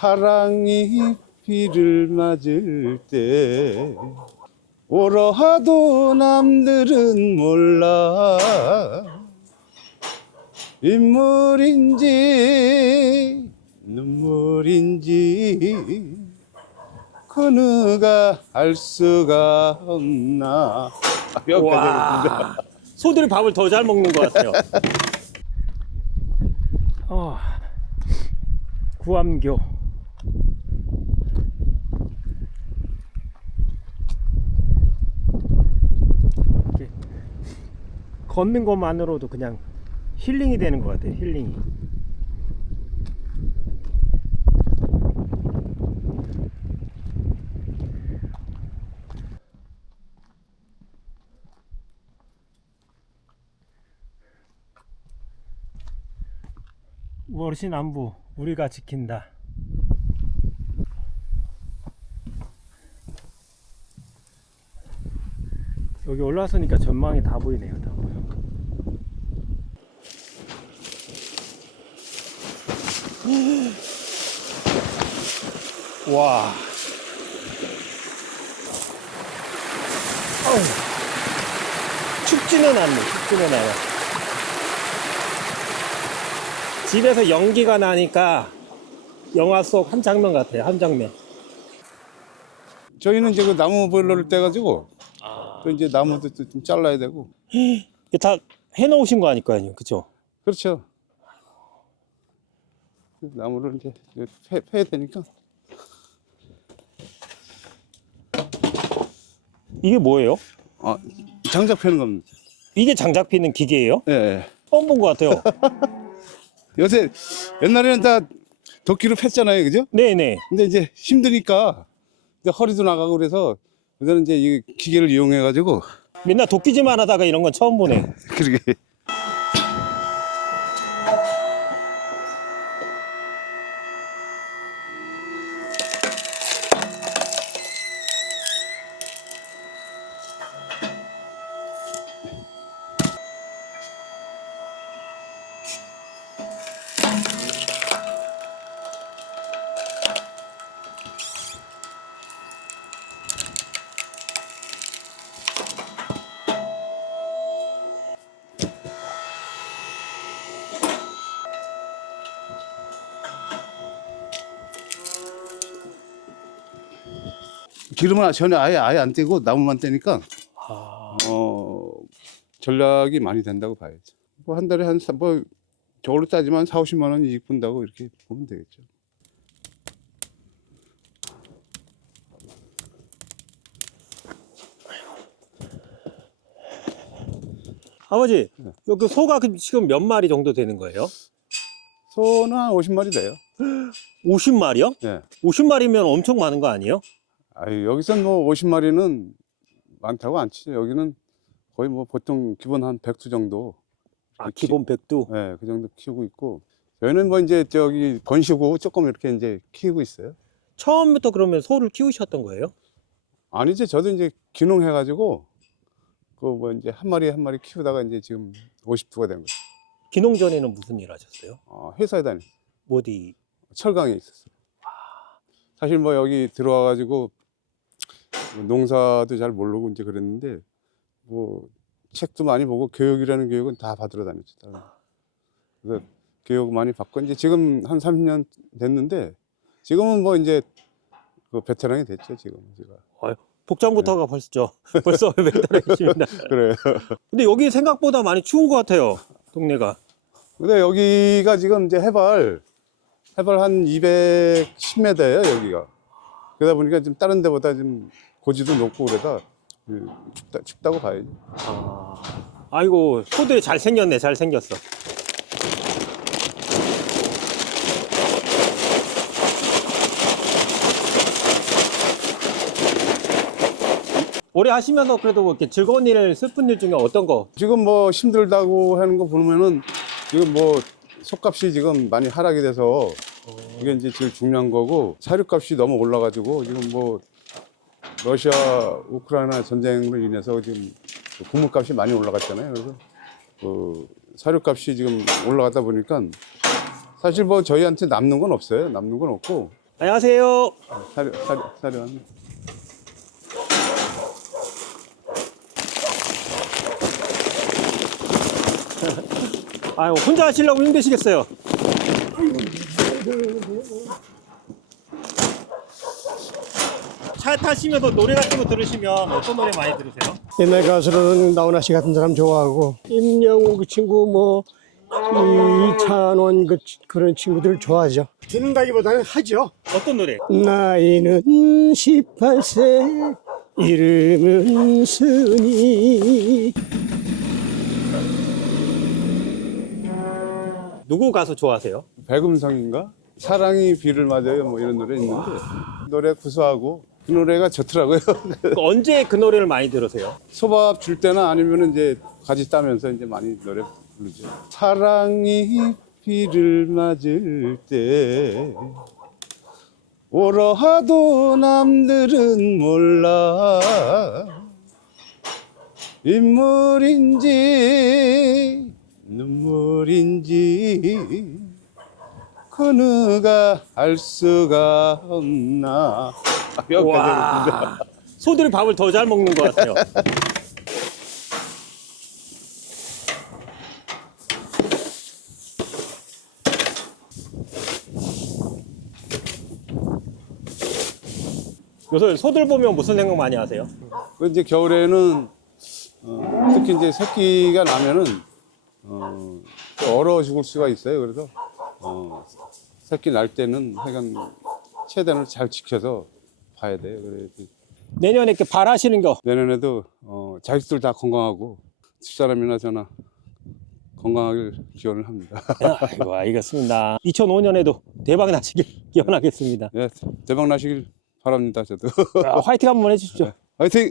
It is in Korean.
사랑이 비를 맞을 때 오라 하도 남들은 몰라 인물인지 눈물인지 그 누가 알 수가 없나. 와, 소들이 밥을 더 잘 먹는 것 같아요. 구암교. 이렇게 걷는 것만으로도 그냥 힐링이 되는 것 같아요. 힐링이. 월신안부 우리가 지킨다. 여기 올라서니까 전망이 다 보이네요. 다 보여. 와. 춥지는 않네. 춥지는 않아. 집에서 연기가 나니까 영화 속 한 장면 같아요. 한 장면. 저희는 이제 그 나무 보일러를 떼가지고 또 이제 나무도 좀 잘라야 되고. 이게 다 해놓으신 거 아닐까요? 그쵸? 그렇죠. 나무를 이제 패야 되니까. 이게 뭐예요? 장작 패는 겁니다. 이게 장작 피는 기계예요? 예. 예. 처음 본 것 같아요. 요새 옛날에는 다 도끼로 팼잖아요, 그죠? 네네. 근데 이제 힘드니까 이제 허리도 나가고 그래서 요새는 이제 이 기계를 이용해가지고. 맨날 도끼질만 하다가 이런 건 처음 보네. 그러게. 기름은 전혀 아예 안 떼고 나무만 떼니까 전략이 많이 된다고 봐야죠. 뭐 한 달에 뭐 저걸로 따지면 4, 50만 원 이익 본다고 이렇게 보면 되겠죠. 아버지, 여기 소가 지금 몇 마리 정도 되는 거예요? 소는 한 50마리 돼요. 50마리요? 네. 50마리면 엄청 많은 거 아니에요? 여기선 뭐 50마리는 많다고 안 치죠. 여기는 거의 뭐 보통 기본 한 100두 정도. 기본 100두? 네, 그 정도 키우고 있고. 저희는 뭐 이제 저기 번식하고 조금 이렇게 이제 키우고 있어요. 처음부터 그러면 소를 키우셨던 거예요? 아니죠. 저도 이제 귀농해가지고 그 뭐 이제 한 마리 키우다가 이제 지금 50두가 된 거예요. 귀농 전에는 무슨 일 하셨어요? 회사에 다녔어요. 어디? 철강에 있었어요. 사실 뭐 여기 들어와가지고 농사도 잘 모르고 이제 그랬는데 뭐 책도 많이 보고 교육이라는 교육은 다 받으러 다녔어요. 그래서 교육 많이 받고 이제 지금 한 30년 됐는데 지금은 뭐 이제 그 베테랑이 됐죠 지금 제가. 복장부터가 벌써 베테랑이십니다. 그래요. 근데 여기 생각보다 많이 추운 것 같아요. 동네가. 근데 여기가 지금 이제 해발 한 210m예요 여기가. 그러다 보니까 좀 다른 데보다 좀 고지도 높고 그래다 춥다고 봐야지. 아이고, 소들이 잘생겼네. 잘생겼어. 오래 하시면서 그래도 이렇게 즐거운 일, 슬픈 일 중에 어떤 거? 지금 뭐 힘들다고 하는 거 보면은 지금 뭐 속값이 지금 많이 하락이 돼서 이게 이제 제일 중요한 거고, 사료값이 너무 올라가지고 지금 뭐 러시아 우크라이나 전쟁으로 인해서 지금 고물값이 많이 올라갔잖아요. 그래서 그 사료값이 지금 올라가다 보니까 사실 뭐 저희한테 남는 건 없어요. 남는 건 없고, 안녕하세요. 사료하네. 아유, 혼자 하시려고 힘드시겠어요. 차 타시면서 노래 같은 거 들으시면 어떤 노래 많이 들으세요? 옛날 가수로는 나훈아 씨 같은 사람 좋아하고 임영웅 그 친구 뭐 이찬원 그런 친구들 좋아하죠. 듣는다기보다는 하죠. 어떤 노래? 나이는 18세 이름은 순이. 누구 가수 좋아하세요? 백음성인가? 사랑이 비를 맞아요. 뭐 이런 노래 있는데 노래 구수하고 그 노래가 좋더라고요. 언제 그 노래를 많이 들으세요? 소밥 줄 때나 아니면 이제 가지 따면서 이제 많이 노래 부르죠. 사랑이 비를 맞을 때 오라 하도 남들은 몰라 인물인지 눈물인지 그 누가 알 수가 없나. 와, 소들이 밥을 더 잘 먹는 것 같아요. 요새 소들 보면 무슨 생각 많이 하세요? 그 이제 겨울에는 특히 이제 새끼가 나면은 얼어 죽을 수가 있어요. 그래서 새끼 날 때는 하여간 최대한 잘 지켜서 봐야 돼요. 그래서 내년에 이렇게 발하시는 거 내년에도 자식들 다 건강하고 집사람이나 저나 건강하길 기원을 합니다. 아이고, 알겠습니다. 2005년에도 대박 나시길 기원하겠습니다. 네, 대박 나시길 바랍니다. 저도 화이팅 한번 해주십시오. 화이팅!